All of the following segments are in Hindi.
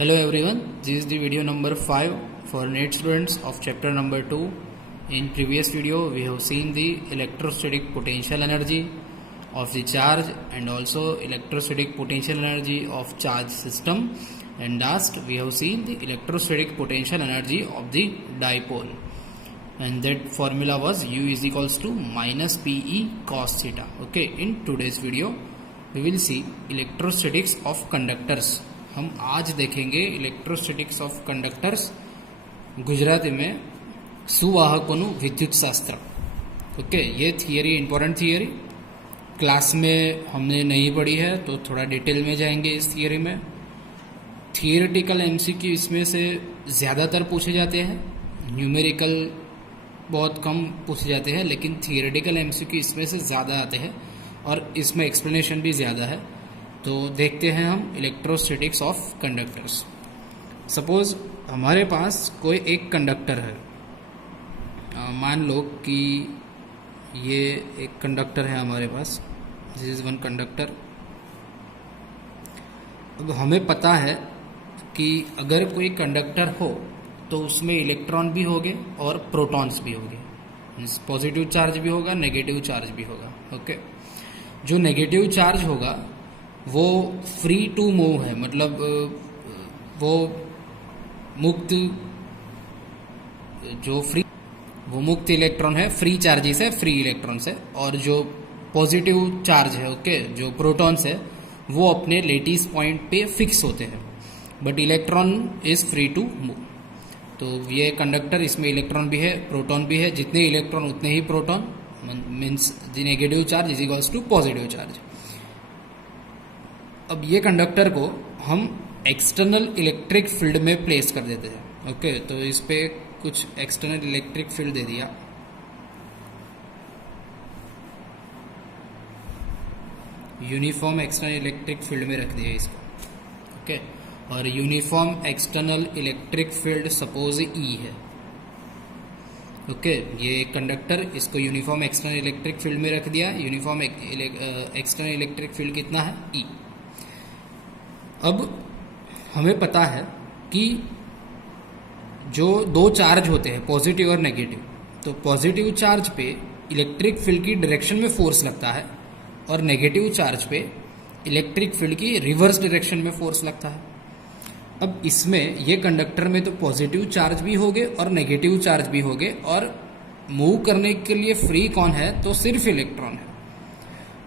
Hello everyone, this is the video number 5 for NEET students of chapter number 2. In previous video we have seen the electrostatic potential energy of the charge and also electrostatic potential energy of charge system, and last we have seen the electrostatic potential energy of the dipole, and that formula was U is equals to minus PE cos theta. Okay, in today's video we will see electrostatics of conductors. हम आज देखेंगे इलेक्ट्रोस्टैटिक्स ऑफ कंडक्टर्स, गुजराती में सुवाहकोનું विद्युतशास्त्र. ओके, ये थियरी इंपॉर्टेंट थियरी क्लास में हमने नहीं पढ़ी है, तो थोड़ा डिटेल में जाएंगे इस थियरी में. थियरिटिकल एमसीक्यू इसमें से ज़्यादातर पूछे जाते हैं, न्यूमेरिकल बहुत कम पूछे जाते हैं, लेकिन थियरिटिकल एमसीक्यू इसमें से ज़्यादा आते हैं और इसमें एक्सप्लेनेशन भी ज़्यादा है. तो देखते हैं हम इलेक्ट्रोस्टैटिक्स ऑफ कंडक्टर्स. सपोज हमारे पास कोई एक कंडक्टर है, मान लो कि ये एक कंडक्टर है हमारे पास, दिस इज वन कंडक्टर. अब हमें पता है कि अगर कोई कंडक्टर हो तो उसमें इलेक्ट्रॉन भी होंगे और प्रोटॉन्स भी होंगे, मीन्स पॉजिटिव चार्ज भी होगा, नेगेटिव चार्ज भी होगा. ओके, जो नेगेटिव चार्ज होगा वो फ्री टू मूव है, मतलब वो मुक्त, जो फ्री वो मुक्त इलेक्ट्रॉन है, फ्री चार्जेस है, फ्री इलेक्ट्रॉन्स है. और जो पॉजिटिव चार्ज है, ओके, जो प्रोटॉन्स है वो अपने लेटिस पॉइंट पे फिक्स होते हैं, but electron is free to move. तो ये कंडक्टर, इसमें इलेक्ट्रॉन भी है, प्रोटॉन भी है, जितने इलेक्ट्रॉन उतने ही proton, means the negative charge is equals to positive charge. अब ये कंडक्टर को हम एक्सटर्नल इलेक्ट्रिक फील्ड में प्लेस कर देते हैं. ओके, तो इस पे कुछ एक्सटर्नल इलेक्ट्रिक फील्ड दे दिया. यूनिफॉर्म एक्सटर्नल इलेक्ट्रिक फील्ड में रख दिया इसको. ओके, और uniform external electric field suppose E है. ओके, ये कंडक्टर, इसको यूनिफॉर्म एक्सटर्नल इलेक्ट्रिक फील्ड में रख दिया. यूनिफॉर्म एक्सटर्नल इलेक्ट्रिक फील्ड कितना है? ई. अब हमें पता है कि जो दो चार्ज होते हैं, पॉजिटिव और नेगेटिव, तो पॉजिटिव चार्ज पे इलेक्ट्रिक फील्ड की डायरेक्शन में फोर्स लगता है और नेगेटिव चार्ज पे इलेक्ट्रिक फील्ड की रिवर्स डायरेक्शन में फोर्स लगता है. अब इसमें ये कंडक्टर में तो पॉजिटिव चार्ज भी होंगे और नेगेटिव चार्ज भी होंगे, और मूव करने के लिए फ्री कौन है? तो सिर्फ इलेक्ट्रॉन है.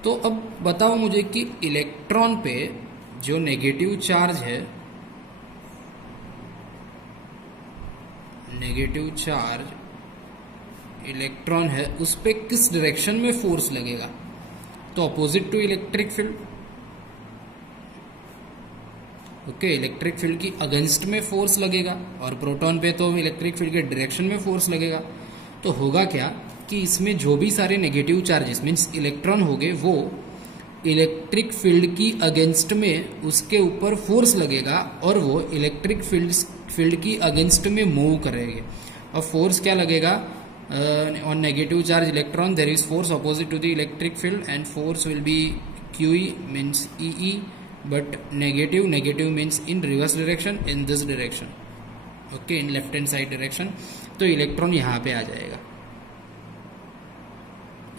तो अब बताओ मुझे कि इलेक्ट्रॉन पे जो नेगेटिव चार्ज है, नेगेटिव चार्ज इलेक्ट्रॉन है, उस पे किस डायरेक्शन में फोर्स लगेगा? तो opposite to electric field. Okay, electric field की अगेंस्ट में फोर्स लगेगा, और प्रोटॉन पे तो इलेक्ट्रिक फील्ड के डायरेक्शन में फोर्स लगेगा. तो होगा क्या कि इसमें जो भी सारे नेगेटिव चार्जेस मीन्स इलेक्ट्रॉन होंगे, वो इलेक्ट्रिक फील्ड की अगेंस्ट में उसके ऊपर फोर्स लगेगा और वो इलेक्ट्रिक फील्ड की अगेंस्ट में मूव करेंगे. और फोर्स क्या लगेगा? On negative charge electron there is force opposite to the electric field, and force will be QE means EE, but negative means in reverse direction, in this direction. Okay, in left hand side direction. तो इलेक्ट्रॉन यहाँ पे आ जाएगा.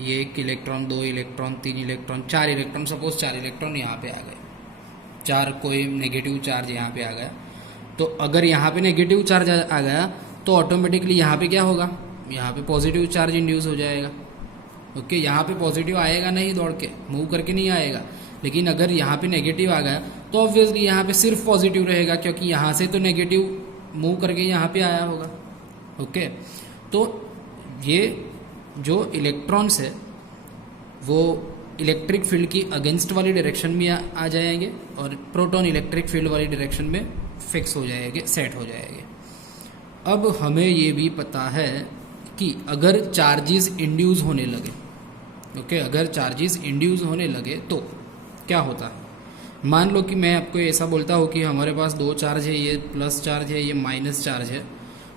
ये एक इलेक्ट्रॉन, दो इलेक्ट्रॉन, तीन इलेक्ट्रॉन, चार इलेक्ट्रॉन, सपोज चार इलेक्ट्रॉन यहाँ पे आ गए, चार कोई नेगेटिव चार्ज यहाँ पे आ गया. तो अगर यहाँ पे नेगेटिव चार्ज आ गया तो ऑटोमेटिकली यहाँ पे क्या होगा? यहाँ पे पॉजिटिव चार्ज इंड्यूस हो जाएगा. ओके, यहाँ पे पॉजिटिव आएगा नहीं, दौड़ के मूव करके नहीं आएगा, लेकिन अगर यहाँ पे नेगेटिव आ गया तो ऑब्वियसली यहाँ पे सिर्फ पॉजिटिव रहेगा, क्योंकि यहाँ से तो नेगेटिव मूव करके यहाँ पे आया होगा. ओके, तो ये जो इलेक्ट्रॉन्स है वो इलेक्ट्रिक फील्ड की अगेंस्ट वाली डायरेक्शन में आ जाएंगे, और प्रोटॉन इलेक्ट्रिक फील्ड वाली डायरेक्शन में फिक्स हो जाएंगे, सेट हो जाएंगे. अब हमें ये भी पता है कि अगर चार्जेस इंड्यूस होने लगे, ओके, अगर चार्जेस इंड्यूस होने लगे तो क्या होता है? मान लो कि मैं आपको ऐसा बोलता हूँ कि हमारे पास दो चार्ज है, ये प्लस चार्ज है, ये माइनस चार्ज है,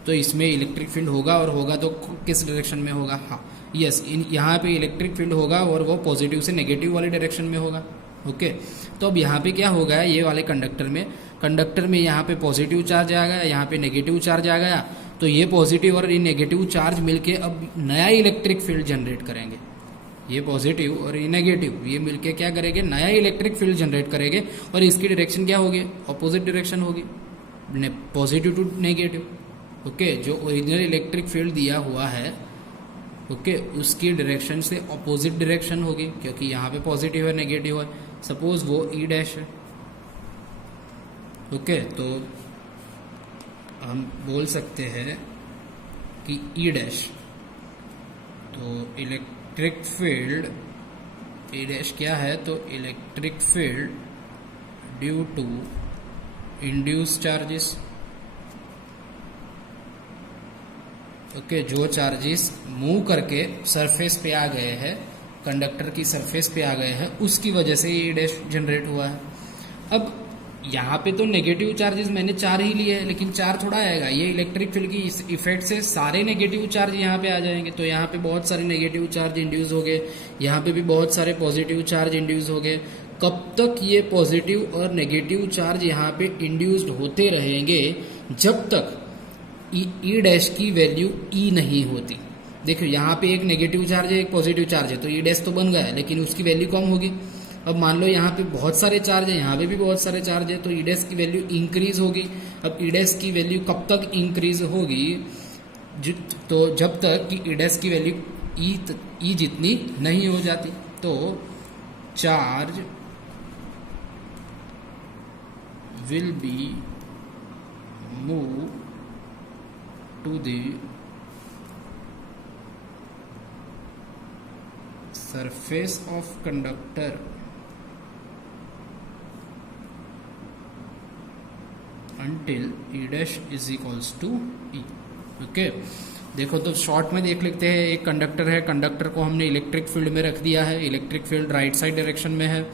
तो इसमें इलेक्ट्रिक फील्ड होगा, और होगा तो किस डायरेक्शन में होगा? हाँ, यस, यहाँ पे इलेक्ट्रिक फील्ड होगा और वो पॉजिटिव से नेगेटिव वाली डायरेक्शन में होगा. ओके, तो अब यहाँ पे क्या होगा? ये वाले कंडक्टर में कंडक्टर में यहाँ पे पॉजिटिव चार्ज आ गया, यहाँ पे नेगेटिव चार्ज आ गया, तो ये पॉजिटिव और ये नेगेटिव चार्ज मिलके अब नया इलेक्ट्रिक फील्ड जनरेट करेंगे। ये पॉजिटिव और ये नेगेटिव ये मिलके क्या करेंगे, नया इलेक्ट्रिक फील्ड जनरेट करेंगे, और इसकी डायरेक्शन क्या होगी, अपोजिट डायरेक्शन होगी, पॉजिटिव टू नेगेटिव। ओके, जो ओरिजिनल इलेक्ट्रिक फील्ड दिया हुआ है ओके, उसकी डायरेक्शन से अपोजिट डायरेक्शन होगी, क्योंकि यहाँ पे पॉजिटिव है नेगेटिव है। सपोज वो ई डैश है। ओके, तो हम बोल सकते हैं कि ई डैश, तो इलेक्ट्रिक फील्ड ई डैश क्या है, तो electric field due to induce charges. Okay, जो चार्जेस मूव करके सरफेस पे आ गए हैं, कंडक्टर की सरफेस पे आ गए हैं, उसकी वजह से ये डैश जनरेट हुआ है। अब यहाँ पे तो नेगेटिव चार्जेस मैंने 4 ही लिए हैं, लेकिन 4 थोड़ा आएगा, ये इलेक्ट्रिक फील्ड की इस इफेक्ट से सारे नेगेटिव चार्ज यहाँ पे आ जाएंगे। तो यहाँ पे बहुत सारे नेगेटिव चार्ज इंड्यूस हो गए, यहाँ पे भी बहुत सारे पॉजिटिव चार्ज इंड्यूस हो गए। कब तक ये पॉजिटिव और नेगेटिव चार्ज यहाँ पे इंड्यूस्ड होते रहेंगे, जब तक ई डैश की वैल्यू ई नहीं होती। देखो यहाँ पे एक नेगेटिव चार्ज है, एक पॉजिटिव चार्ज है, तो ई डैश तो बन गया है, लेकिन उसकी वैल्यू कम होगी। अब मान लो यहाँ पे बहुत सारे चार्ज है, यहाँ पे भी बहुत सारे चार्ज है, तो ई डैश की वैल्यू इंक्रीज होगी। अब ई डैश की वैल्यू कब तक इंक्रीज होगी, तो जब तक कि ई डैश की वैल्यू ई जितनी नहीं हो जाती। तो charge will be move to the surface of conductor until E dash is equals to E। Okay, देखो तो शॉर्ट में देख लेते हैं। एक कंडक्टर है, कंडक्टर को हमने इलेक्ट्रिक फील्ड में रख दिया है, electric field right side direction में है।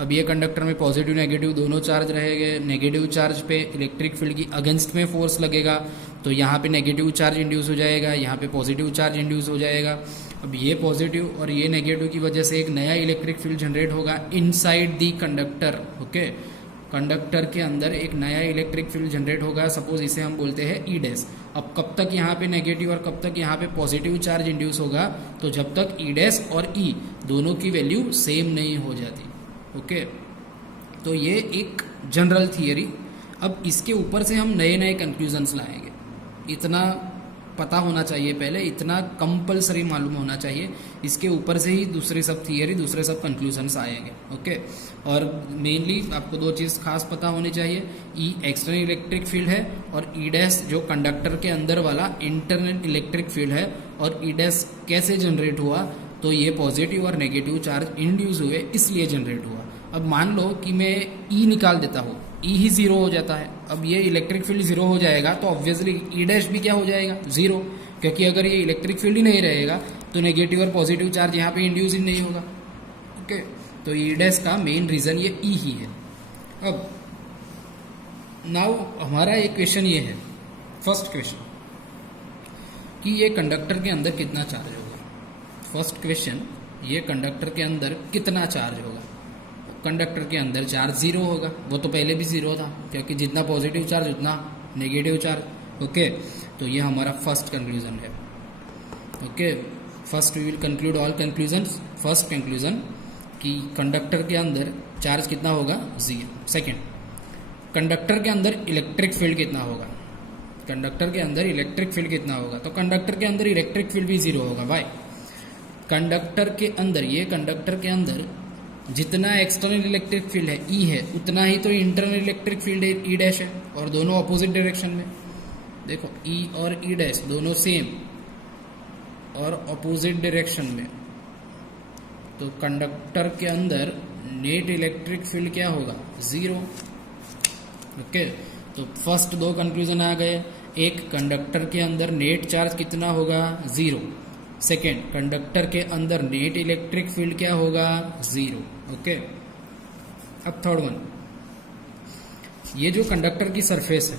अब ये कंडक्टर में पॉजिटिव नेगेटिव दोनों चार्ज रहेंगे। नेगेटिव चार्ज पे इलेक्ट्रिक फील्ड की अगेंस्ट में फोर्स लगेगा, तो यहाँ पे नेगेटिव चार्ज इंड्यूस हो जाएगा, यहाँ पे पॉजिटिव चार्ज इंड्यूस हो जाएगा। अब ये पॉजिटिव और ये नेगेटिव की वजह से एक नया इलेक्ट्रिक फील्ड जनरेट होगा inside the conductor. Okay, conductor के अंदर एक नया इलेक्ट्रिक फील्ड जनरेट होगा, सपोज इसे हम बोलते हैं ई डैश। अब कब तक यहाँ पे नेगेटिव और कब तक यहाँ पे पॉजिटिव चार्ज इंड्यूस होगा, तो जब तक ई डैश और ई दोनों की वैल्यू सेम नहीं हो जाती। ओके, तो ये एक जनरल थियरी। अब इसके ऊपर से हम नए नए कंक्लूजन्स लाएंगे। इतना पता होना चाहिए पहले, इतना कंपलसरी मालूम होना चाहिए, इसके ऊपर से ही दूसरे सब थियरी, दूसरे सब कंक्लूजन्स आएंगे। ओके, और मेनली आपको 2 चीज़ खास पता होनी चाहिए। ई एक्सटर्नल इलेक्ट्रिक फील्ड है, और ई डैश जो कंडक्टर के अंदर वाला इंटरनल इलेक्ट्रिक फील्ड है। और ई डैश कैसे जनरेट हुआ, तो ये पॉजिटिव और नेगेटिव चार्ज इंड्यूस हुए, इसलिए जनरेट हुआ। अब मान लो कि मैं ई निकाल देता हूँ, ई ही 0 हो जाता है। अब ये इलेक्ट्रिक फील्ड 0 हो जाएगा, तो ऑब्वियसली ई डैश भी क्या हो जाएगा, 0, क्योंकि अगर ये इलेक्ट्रिक फील्ड ही नहीं रहेगा तो नेगेटिव और पॉजिटिव चार्ज यहाँ पे इंड्यूस ही नहीं होगा। ओके, तो ई डैश का मेन रीजन ये ई ही है। अब नाउ हमारा एक क्वेश्चन ये है, फर्स्ट क्वेश्चन, कि ये कंडक्टर के अंदर कितना चार्ज होगा। फर्स्ट क्वेश्चन, ये कंडक्टर के अंदर कितना चार्ज होगा। कंडक्टर के अंदर चार्ज 0 होगा, वो तो पहले भी 0 था, क्योंकि जितना पॉजिटिव चार्ज उतना नेगेटिव चार्ज। ओके, तो ये हमारा फर्स्ट कंक्लूजन है। Okay, first we will conclude all conclusions. First conclusion कि कंडक्टर के अंदर चार्ज कितना होगा, 0। सेकेंड, कंडक्टर के अंदर इलेक्ट्रिक फील्ड कितना होगा। कंडक्टर के अंदर इलेक्ट्रिक फील्ड कितना होगा, तो कंडक्टर के अंदर इलेक्ट्रिक फील्ड भी 0 होगा। वाई, कंडक्टर के अंदर, ये कंडक्टर के अंदर जितना एक्सटर्नल इलेक्ट्रिक फील्ड है ई है, उतना ही तो internal electric field E dash है, और दोनों अपोजिट डायरेक्शन में। देखो ई और ई डैश दोनों सेम और अपोजिट डायरेक्शन में, तो कंडक्टर के अंदर नेट इलेक्ट्रिक फील्ड क्या होगा, 0। ओके, तो फर्स्ट 2 कंक्लूजन आ गए। एक, कंडक्टर के अंदर नेट चार्ज कितना होगा, 0। सेकेंड, कंडक्टर के अंदर नेट इलेक्ट्रिक फील्ड क्या होगा, 0। ओके, अब थर्ड वन, ये जो कंडक्टर की सरफेस है,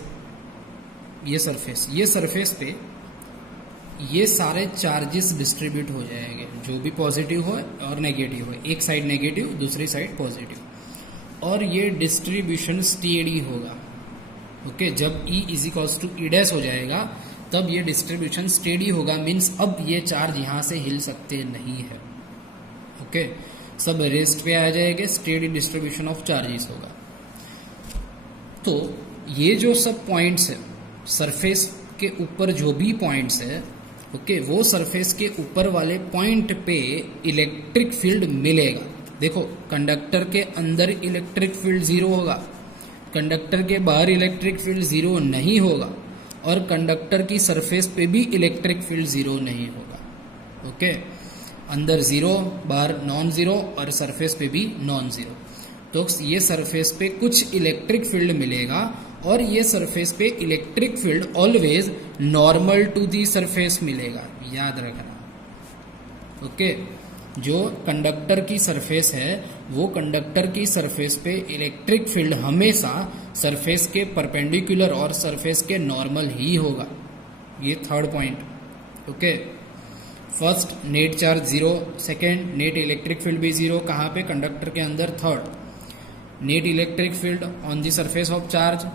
ये सरफेस पे ये सारे चार्जेस डिस्ट्रीब्यूट हो जाएंगे, जो भी पॉजिटिव हो और नेगेटिव हो। एक साइड नेगेटिव, दूसरी साइड पॉजिटिव, और ये डिस्ट्रीब्यूशन स्टेडी होगा। ओके, जब E is equals to E dash हो जाएगा तब ये डिस्ट्रीब्यूशन स्टेडी होगा, मीन्स अब ये चार्ज यहाँ से हिल सकते नहीं है। ओके, सब रेस्ट पे आ जाएंगे, स्टेडी डिस्ट्रीब्यूशन ऑफ चार्जेस होगा। तो ये जो सब पॉइंट्स है सरफेस के ऊपर, जो भी पॉइंट्स है ओके, वो सरफेस के ऊपर वाले पॉइंट पे इलेक्ट्रिक फील्ड मिलेगा। देखो, कंडक्टर के अंदर इलेक्ट्रिक फील्ड जीरो होगा, कंडक्टर के बाहर इलेक्ट्रिक फील्ड जीरो नहीं होगा, और कंडक्टर की सरफेस पे भी इलेक्ट्रिक फील्ड जीरो नहीं होगा। ओके, अंदर जीरो, बाहर नॉन जीरो, और सरफेस पे भी नॉन जीरो। तो ये सरफेस पे कुछ इलेक्ट्रिक फील्ड मिलेगा, और ये सरफेस पे electric field always normal to the surface मिलेगा, याद रखना। ओके, जो कंडक्टर की सरफेस है वो कंडक्टर की सरफेस पे इलेक्ट्रिक फील्ड हमेशा सरफेस के परपेंडिकुलर और सरफेस के नॉर्मल ही होगा। ये third point. Okay, first net charge zero, second net electric field भी जीरो, कहाँ पे? कंडक्टर के अंदर। Third net electric field on the surface of charge,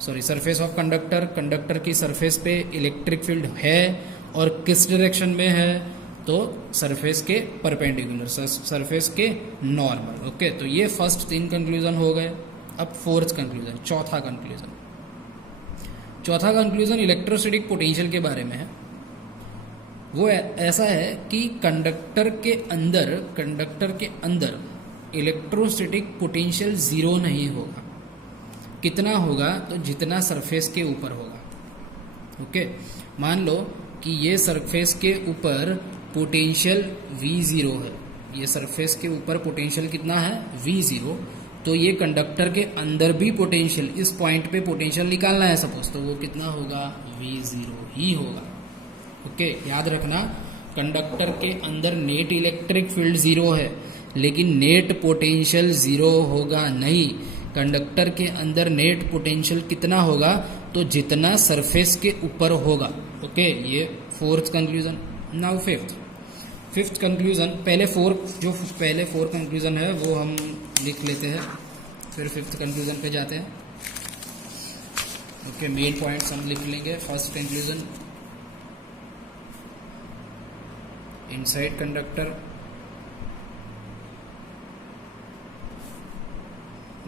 sorry surface of conductor, conductor की सरफेस पे इलेक्ट्रिक फील्ड है और किस डायरेक्शन में है? तो सरफेस के परपेंडिकुलर, सरफेस के नॉर्मल। ओके, तो ये फर्स्ट 3 कंक्लूजन हो गए। अब फोर्थ कंक्लूजन, चौथा कंक्लूजन। चौथा कंक्लूजन इलेक्ट्रोस्टैटिक पोटेंशियल के बारे में है। वो ऐसा है कि कंडक्टर के अंदर इलेक्ट्रोस्टैटिक पोटेंशियल जीरो नहीं होगा। कितना होगा? तो जितना सरफेस के ऊपर होगा। ओके, मान लो कि ये सरफेस के ऊपर पोटेंशियल V0 है, ये सरफेस के ऊपर पोटेंशियल कितना है? V0। तो ये कंडक्टर के अंदर भी पोटेंशियल, इस पॉइंट पे पोटेंशियल निकालना है सपोज, तो वो कितना होगा? V0 ही होगा। ओके, याद रखना, कंडक्टर के अंदर नेट इलेक्ट्रिक फील्ड जीरो है, लेकिन नेट पोटेंशियल जीरो होगा नहीं। कंडक्टर के अंदर नेट पोटेंशियल कितना होगा? तो जितना सरफेस के ऊपर होगा। ओके, ये fourth conclusion. Now fifth conclusion. पहले फोर कंक्लूजन है वो हम लिख लेते हैं, फिर फिफ्थ कंक्लूजन पे जाते हैं। ओके, मेन पॉइंट्स हम लिख लेंगे। First conclusion, inside conductor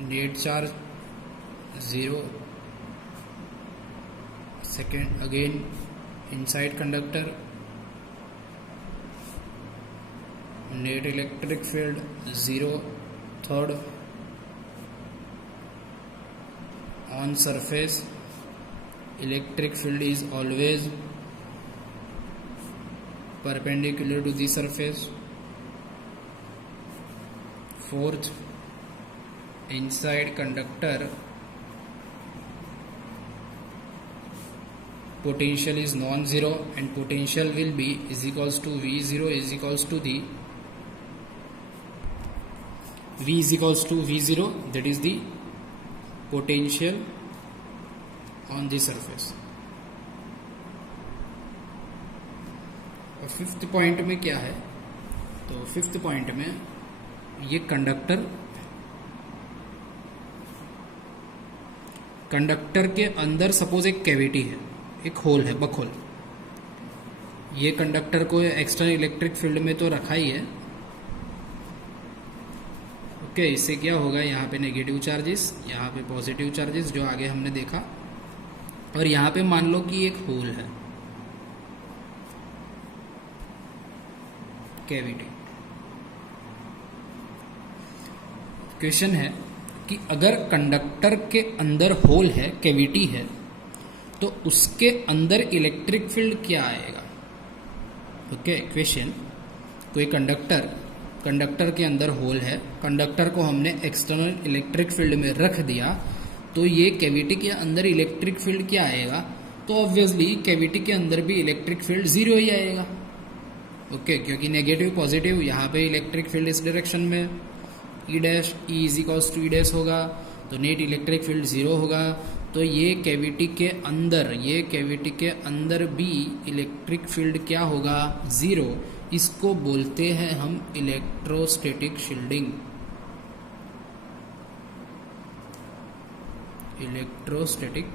net charge zero. Second, again inside conductor net electric field zero. Third, on surface electric field is always perpendicular to the surface. Fourth, inside conductor potential is non-zero and potential will be is equals to V0 is equals to the V is equals to V0, that is the potential on the surface. Fifth point में क्या है? तो फिफ्थ पॉइंट में ये कंडक्टर के अंदर सपोज एक कैविटी है, एक होल है, बकहोल। ये कंडक्टर को एक्सटर्नल इलेक्ट्रिक फील्ड में तो रखा ही है। ओके, इससे क्या होगा? यहाँ पे नेगेटिव चार्जेस, यहाँ पे पॉजिटिव चार्जेस, जो आगे हमने देखा, और यहाँ पे मान लो कि एक होल है, कैविटी। क्वेश्चन है कि अगर कंडक्टर के अंदर होल है, कैविटी है, तो उसके अंदर इलेक्ट्रिक फील्ड क्या आएगा? ओके, क्वेश्चन, कोई कंडक्टर के अंदर होल है, कंडक्टर को हमने एक्सटर्नल इलेक्ट्रिक फील्ड में रख दिया, तो ये कैविटी के अंदर इलेक्ट्रिक फील्ड क्या आएगा? तो ऑब्वियसली कैविटी के अंदर भी इलेक्ट्रिक फील्ड जीरो ही आएगा। ओके, क्योंकि नेगेटिव पॉजिटिव, यहाँ पे इलेक्ट्रिक फील्ड इस डायरेक्शन में, E dash E is equals to E dash होगा, तो नेट इलेक्ट्रिक फील्ड जीरो होगा। तो ये कैविटी के अंदर भी इलेक्ट्रिक फील्ड क्या होगा? जीरो। इसको बोलते हैं हम electrostatic shielding. Electrostatic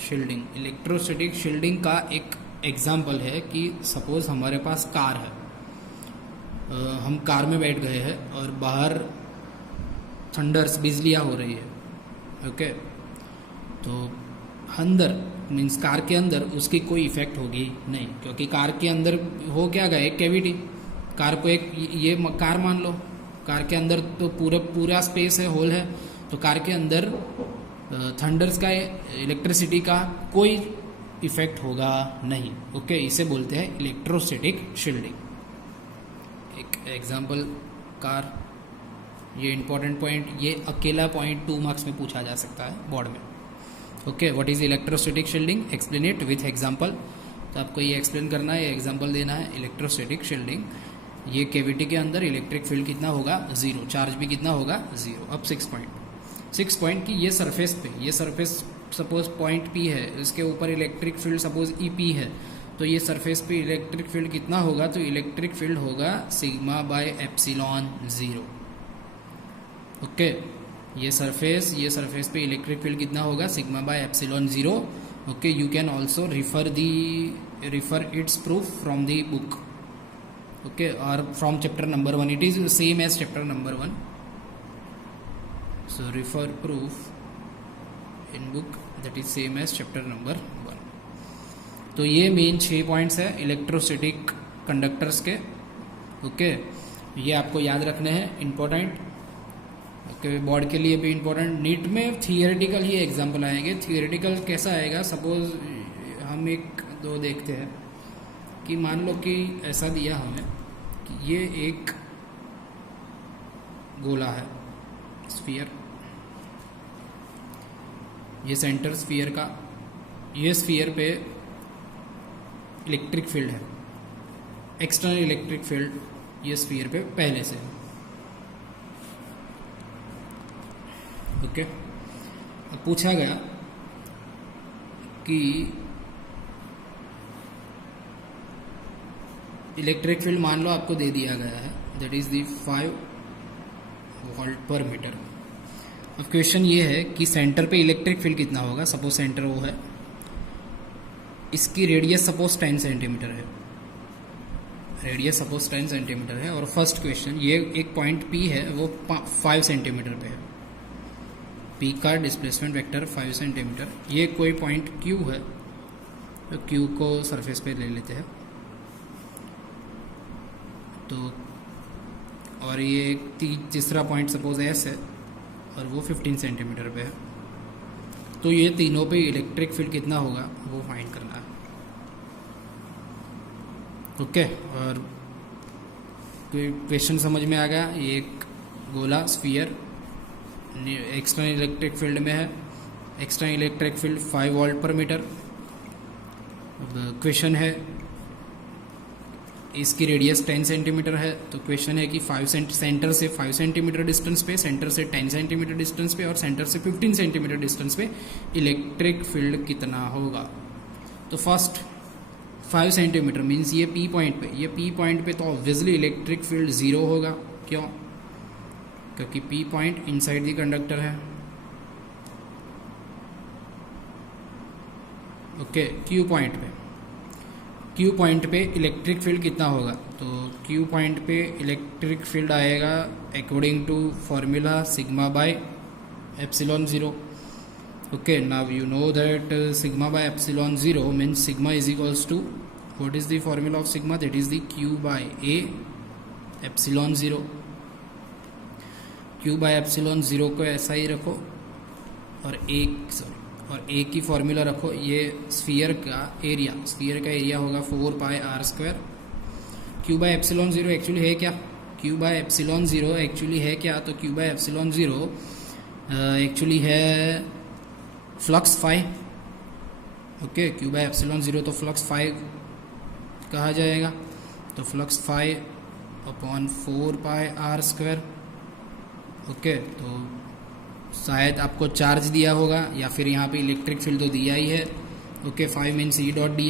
shielding. Electrostatic shielding का एक एग्जाम्पल है कि सपोज हमारे पास कार है, हम कार में बैठ गए हैं और बाहर थंडर्स, बिजलियाँ हो रही है, ओके। तो अंदर मीन्स कार के अंदर उसकी कोई इफेक्ट होगी नहीं, क्योंकि कार के अंदर हो क्या गया, एक कैविटी। कार को एक ये कार मान लो, कार के अंदर तो पूरा स्पेस है, होल है, तो कार के अंदर थंडर्स का, इलेक्ट्रिसिटी का कोई इफेक्ट होगा नहीं, ओके। इसे बोलते हैं इलेक्ट्रोस्टैटिक शील्डिंग। एक एग्जांपल कार, ये इंपॉर्टेंट पॉइंट, ये अकेला पॉइंट 2 मार्क्स में पूछा जा सकता है बोर्ड में, okay. What is electrostatic shielding, explain it with example. तो आपको ये एक्सप्लेन करना है, एग्जांपल देना है। इलेक्ट्रोस्टैटिक शील्डिंग, ये कैविटी के अंदर इलेक्ट्रिक फील्ड कितना होगा, 0, चार्ज भी कितना होगा, 0। अब 6 पॉइंट की ये सरफेस पे, ये सरफेस सपोज पॉइंट P है, इसके ऊपर इलेक्ट्रिक फील्ड सपोज EP है, तो ये सरफेस पे इलेक्ट्रिक फील्ड कितना होगा, तो इलेक्ट्रिक फील्ड होगा सिग्मा बाय एप्सिलॉन 0, ओके। ये सरफेस पे इलेक्ट्रिक फील्ड कितना होगा, sigma by epsilon 0, okay. You can also refer its proof from the book, okay, और from chapter number 1, it is same as chapter number 1, so refer proof in book that is same as chapter number 1। तो ये मेन 6 पॉइंट्स है इलेक्ट्रोस्टैटिक कंडक्टर्स के, ओके। ये आपको याद रखने हैं, इम्पोर्टेंट, ओके। बोर्ड के लिए भी इम्पोर्टेंट। नीट में थियोरेटिकल ही एग्जाम्पल आएंगे। थियोरेटिकल कैसा आएगा, सपोज हम 1-2 देखते हैं कि मान लो कि ऐसा दिया हमें कि ये एक गोला है, स्फीयर, ये सेंटर स्फीयर का, ये स्फीयर पे इलेक्ट्रिक फील्ड है, एक्सटर्नल इलेक्ट्रिक फील्ड ये स्फीयर पे पहले से, ओके। अब पूछा गया कि इलेक्ट्रिक फील्ड मान लो आपको दे दिया गया है, दैट इज द 5 वोल्ट पर मीटर। अब क्वेश्चन ये है कि सेंटर पे इलेक्ट्रिक फील्ड कितना होगा, सपोज सेंटर वो है, इसकी रेडियस सपोज 10 सेंटीमीटर है, रेडियस सपोज 10 सेंटीमीटर है। और फर्स्ट क्वेश्चन, ये एक पॉइंट P है, वो 5 सेंटीमीटर पे है, P का डिस्प्लेसमेंट वेक्टर 5 सेंटीमीटर। ये कोई पॉइंट Q है, तो Q को सरफेस पे ले लेते हैं, तो और ये तीसरा पॉइंट सपोज S है और वो 15 सेंटीमीटर पे है, तो ये तीनों पे इलेक्ट्रिक फील्ड कितना होगा वो फाइंड करना है, ओके। और क्वेश्चन समझ में आ गया। ये एक गोला स्फीयर एक्सटर्नल इलेक्ट्रिक फील्ड में है, एक्सटर्नल इलेक्ट्रिक फील्ड 5 वोल्ट पर मीटर। क्वेश्चन है इसकी रेडियस 10 सेंटीमीटर है, तो क्वेश्चन है कि सेंटर से 5 सेंटीमीटर डिस्टेंस पे, सेंटर से 10 सेंटीमीटर डिस्टेंस पे और सेंटर से 15 सेंटीमीटर डिस्टेंस पे इलेक्ट्रिक फील्ड कितना होगा। तो फर्स्ट 5 सेंटीमीटर मीन्स ये P पॉइंट पे तो ऑब्वियसली इलेक्ट्रिक फील्ड 0 होगा, क्यों, क्योंकि P point inside the conductor है, ओके। Q पॉइंट पे इलेक्ट्रिक फील्ड कितना होगा, तो Q पॉइंट पे इलेक्ट्रिक फील्ड आएगा according to formula sigma by epsilon 0, okay. Now you know that sigma by epsilon 0 means sigma is equals to, what is the formula of sigma, that is the Q by A epsilon 0। Q by epsilon 0 को ऐसा ही रखो और A की फॉर्मूला रखो, ये स्फीयर का एरिया होगा 4 pi r²। Q by epsilon 0 actually है क्या, Q बाय एप्सिलॉन 0 एक्चुअली है क्या, तो Q बाय एप्सिलॉन 0 एक्चुअली है flux phi, okay. Q by epsilon 0 तो फ्लक्स फाई कहा जाएगा, तो flux phi upon 4 pi r², okay. तो शायद आपको चार्ज दिया होगा या फिर यहाँ पे इलेक्ट्रिक फील्ड तो दिया ही है, ओके। 5 मीन C.D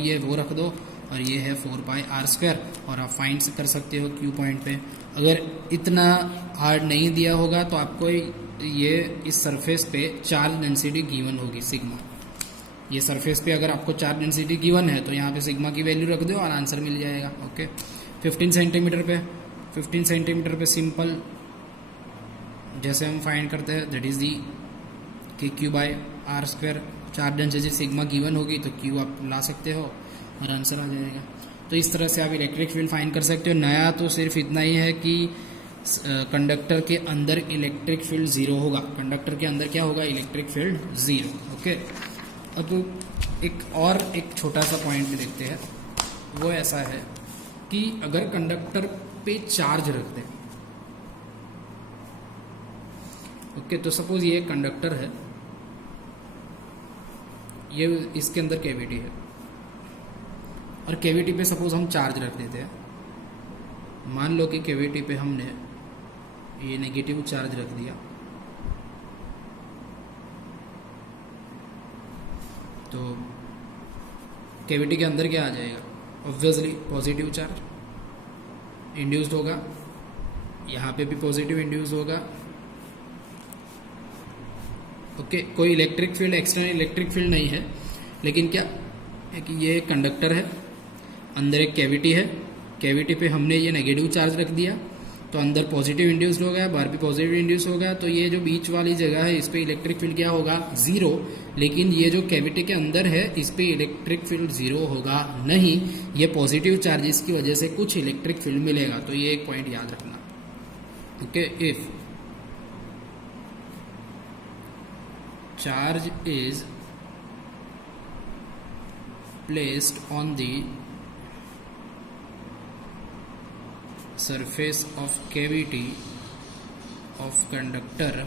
है, वो रख दो, और ये है 4 पाई r², और आप फाइंड कर सकते हो Q पॉइंट पे। अगर इतना हार्ड नहीं दिया होगा तो आपको ये इस सरफेस पे चार्ज डेंसिटी गिवन होगी सिग्मा। ये सरफेस पे अगर आपको चार्ज डेंसिटी गिवन है तो यहाँ पे सिग्मा की वैल्यू रख दो और आंसर मिल जाएगा। ओके 15 सेंटीमीटर पे सिंपल जैसे हम फाइंड करते हैं दैट इज दी कि Q by R square. Charge density sigma given होगी तो क्यू आप ला सकते हो और आंसर आ जाएगा। तो इस तरह से आप इलेक्ट्रिक फील्ड फाइंड कर सकते हो। नया तो सिर्फ इतना ही है कि कंडक्टर के अंदर इलेक्ट्रिक फील्ड जीरो होगा। कंडक्टर के अंदर क्या होगा? Electric field zero. ओके अब एक छोटा सा पॉइंट भी देखते हैं। वो ऐसा है कि अगर कंडक्टर पे चार्ज रख दें, ओके तो सपोज ये कंडक्टर है, ये इसके अंदर कैविटी है और कैविटी पे सपोज हम चार्ज रख देते हैं। मान लो कि कैविटी पे हमने ये नेगेटिव चार्ज रख दिया तो कैविटी के अंदर क्या आ जाएगा? ऑब्वियसली पॉजिटिव चार्ज इंड्यूस्ड होगा, यहाँ पे भी पॉजिटिव इंड्यूस होगा। ओके कोई electric field, external electric field नहीं है, लेकिन क्या है कि ये कंडक्टर है, अंदर एक कैविटी है, कैविटी पे हमने ये नेगेटिव चार्ज रख दिया तो अंदर पॉजिटिव इंड्यूस्ड हो गया, बाहर भी पॉजिटिव इंड्यूस होगा। तो ये जो बीच वाली जगह है इस पे इलेक्ट्रिक फील्ड क्या होगा? जीरो। लेकिन ये जो कैविटी के अंदर है इस पे इलेक्ट्रिक फील्ड जीरो होगा नहीं, ये पॉजिटिव चार्जेस की वजह से कुछ इलेक्ट्रिक फील्ड मिलेगा। तो ये एक पॉइंट याद रखना। Okay if charge is placed on the surface of cavity of conductor,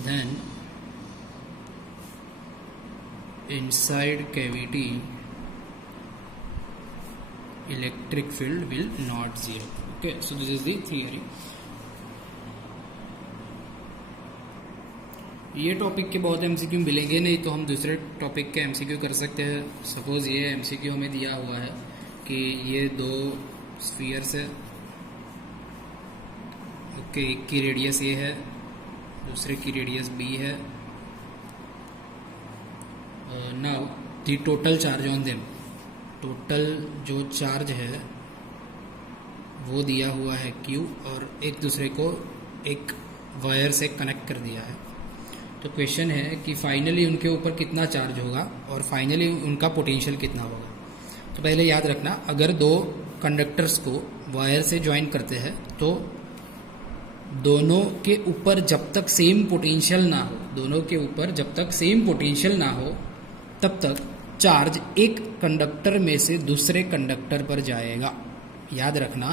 then inside cavity electric field will not zero. Okay, so this is the theory. ये टॉपिक के बहुत एमसीक्यू मिलेंगे नहीं तो हम दूसरे टॉपिक के एमसीक्यू कर सकते हैं। सपोज ये एमसीक्यू हमें दिया हुआ है कि ये दो स्फीयर्स है, ओके एक की रेडियस ए है, दूसरे की रेडियस बी है। Now the total charge on them, total जो चार्ज है वो दिया हुआ है Q और एक दूसरे को एक वायर से कनेक्ट कर दिया है। तो क्वेश्चन है कि फाइनली उनके ऊपर कितना चार्ज होगा और फाइनली उनका पोटेंशियल कितना होगा। तो पहले याद रखना, अगर दो कंडक्टर्स को वायर से ज्वाइन करते हैं तो दोनों के ऊपर जब तक सेम पोटेंशियल ना हो, दोनों के ऊपर जब तक सेम पोटेंशियल ना हो तब तक चार्ज एक कंडक्टर में से दूसरे कंडक्टर पर जाएगा। याद रखना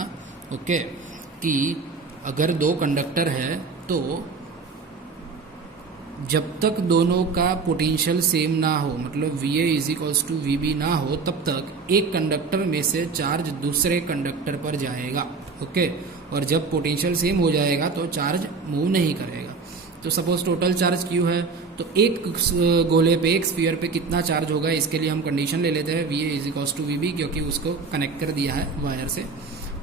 ओके कि अगर दो कंडक्टर है तो जब तक दोनों का पोटेंशियल सेम ना हो, मतलब VA is equals to VB ना हो, तब तक एक कंडक्टर में से चार्ज दूसरे कंडक्टर पर जाएगा। ओके और जब पोटेंशियल सेम हो जाएगा तो चार्ज मूव नहीं करेगा। तो सपोज टोटल चार्ज Q है तो एक गोले पे, एक स्फीयर पे कितना चार्ज होगा, इसके लिए हम कंडीशन ले लेते हैं VA is equals to VB, क्योंकि उसको कनेक्ट कर दिया है वायर से।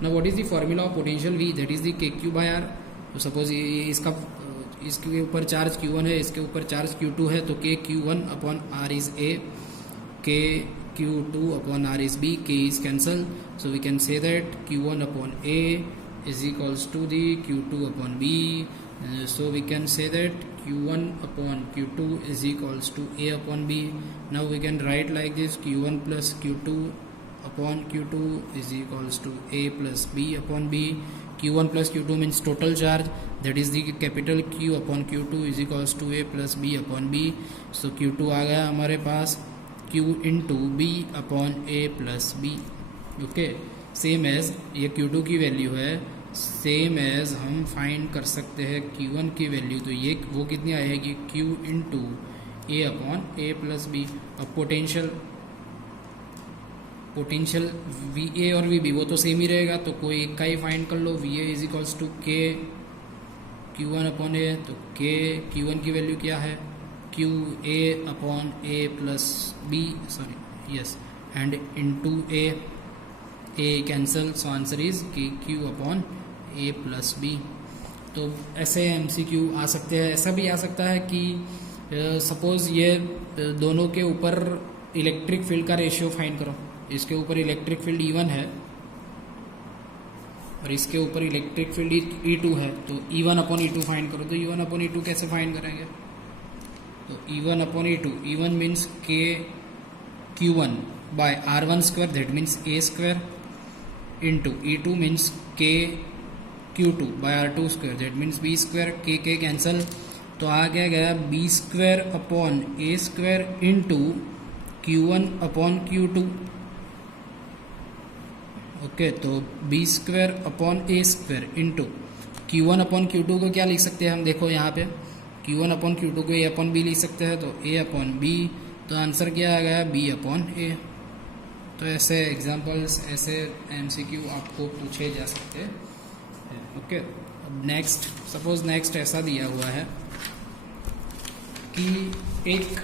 ना what is the formula of potential V, that is the KQ/R। तो सपोज ये इसके ऊपर चार्ज Q1 है, इसके ऊपर चार्ज Q2 है, तो KQ1/R is A, KQ2/R is B, K is cancel, so we can say that Q1/A is equals to the Q2/B, so we can say that Q1/Q2 is equals to A/B. Now we can write like this, Q1 plus Q2/Q2 is equals to A plus B/B. Q1 plus Q2 means total charge, that is the capital Q/Q2 is equals to A plus B/B. So Q2 आ गया हमारे पास Q into B/A plus B। Okay same as ये Q2 की वैल्यू है, सेम एज हम फाइंड कर सकते हैं Q1 की वैल्यू। तो ये वो कितनी आएगी? Q into A/A plus B। अब पोटेंशियल VA और VB वो तो सेम ही रहेगा, तो कोई एक का ही फाइंड कर लो। VA is equals to K Q1/A, तो K Q1 की वैल्यू क्या है? QA/A plus B, sorry yes, and into A cancel, so answer is Q/A plus B। तो ऐसे एमसीक्यू आ सकते हैं। ऐसा भी आ सकता है कि सपोज ये दोनों के ऊपर इलेक्ट्रिक फील्ड का रेशियो फाइंड करो। इसके ऊपर इलेक्ट्रिक फील्ड E1 है और इसके ऊपर इलेक्ट्रिक फील्ड E2 है, तो E1 अपॉन E2 फाइंड करो। तो E1 अपॉन E2 कैसे फाइंड करेंगे? तो E1 upon E2, E1 means K Q1 by R1 square, that means A square, into E2 means K Q2 by R2 square, that means B square. K cancel, तो आ गया B square upon A square into Q1 upon Q2। ओके, तो B square upon A square into Q1 upon Q2 को क्या लिख सकते हैं हम? देखो यहाँ पे Q1 अपॉन Q2 को A अपॉन B लिख सकते हैं, तो A अपॉन B, तो आंसर क्या आ गया? B upon A। तो ऐसे एग्जांपल्स, ऐसे MCQ आपको पूछे जा सकते हैं। ओके, अब नेक्स्ट, सपोज नेक्स्ट ऐसा दिया हुआ है कि एक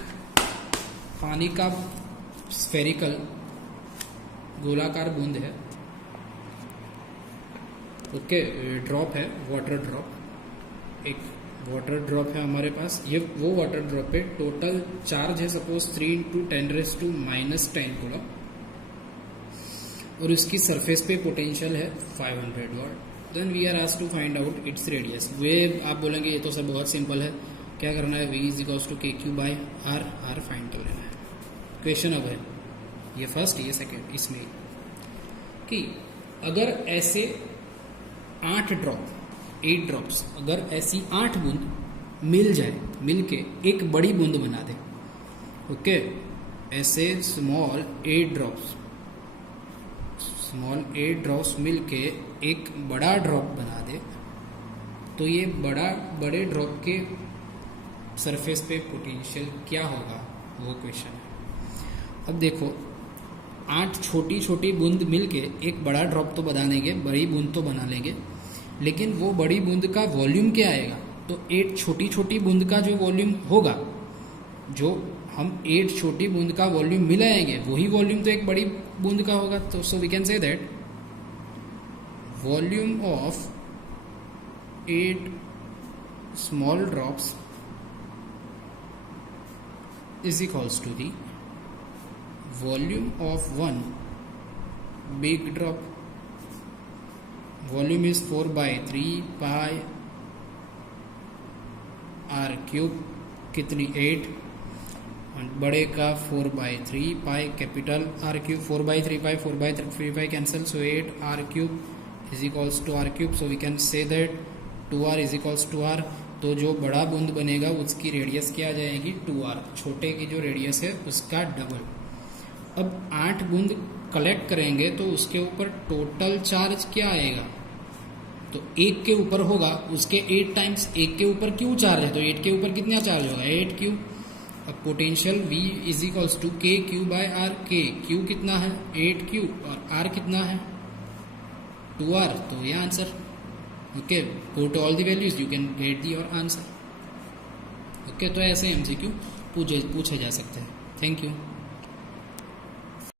पानी का स्फेरिकल गोलाकार बूंद है। ओके, ड्रॉप है, वाटर ड्रॉप, एक वाटर ड्रॉप है हमारे पास। ये वो वाटर ड्रॉप पे टोटल चार्ज है सपोज 3 × 10⁻⁻10 कूलम, और उसकी सरफेस पे पोटेंशियल है 500 watt. Then we are asked to find out its radius. वे आप बोलेंगे ये तो सब बहुत सिंपल है, क्या करना है? V = KQ by R find कर लेना है। क्वेश्चन अब है ये फर्स्ट, ये सेकेंड, इसमें कि अगर ऐसे 8 ड्रॉप्स, अगर ऐसी 8 बूंद मिल जाए, मिल के एक बड़ी बूंद बना दे। ओके, ऐसे स्मॉल 8 ड्रॉप्स मिल के एक बड़ा ड्रॉप बना दे, तो ये बड़े ड्रॉप के सरफेस पे पोटेंशियल क्या होगा, वो क्वेश्चन है। अब देखो, 8 छोटी बूंद मिलके एक बड़ा ड्रॉप तो बना लेंगे, बड़ी बूंद तो बना लेंगे, लेकिन वो बड़ी बूंद का वॉल्यूम क्या आएगा? तो 8 छोटी बूंद का जो वॉल्यूम होगा, जो हम 8 छोटी बूंद का वॉल्यूम मिलाएंगे, वही वॉल्यूम तो एक बड़ी बूंद का होगा। तो so we can say that volume of 8 small drops is equals to the volume of one big drop. Volume is 4/3 pi r cube, कितनी 8, बड़े का 4/3 pi, capital R cube 4/3 pi, 4/3 pi cancel, so 8 R cube is equals to R cube. So we can say that 2R is equals to R। तो जो बड़ा बूंद बनेगा उसकी रेडियस क्या आ जाएगी? 2R। छोटे की जो रेडियस है उसका डबल। अब 8 बूंद कलेक्ट करेंगे तो उसके ऊपर टोटल चार्ज क्या आएगा? तो 1 के ऊपर होगा, उसके 8 टाइम्स 1 के ऊपर क्यू चार्ज है, तो 8 के ऊपर कितना चार्ज होगा? 8Q। अब potential V is equals to KQ by R। Q कितना है? 8Q, और R कितना है? 2R। तो ये answer. Okay, put all the values, you can get the your answer. Okay, तो ऐसे MCQ पूछे जा सकते हैं। Thank you.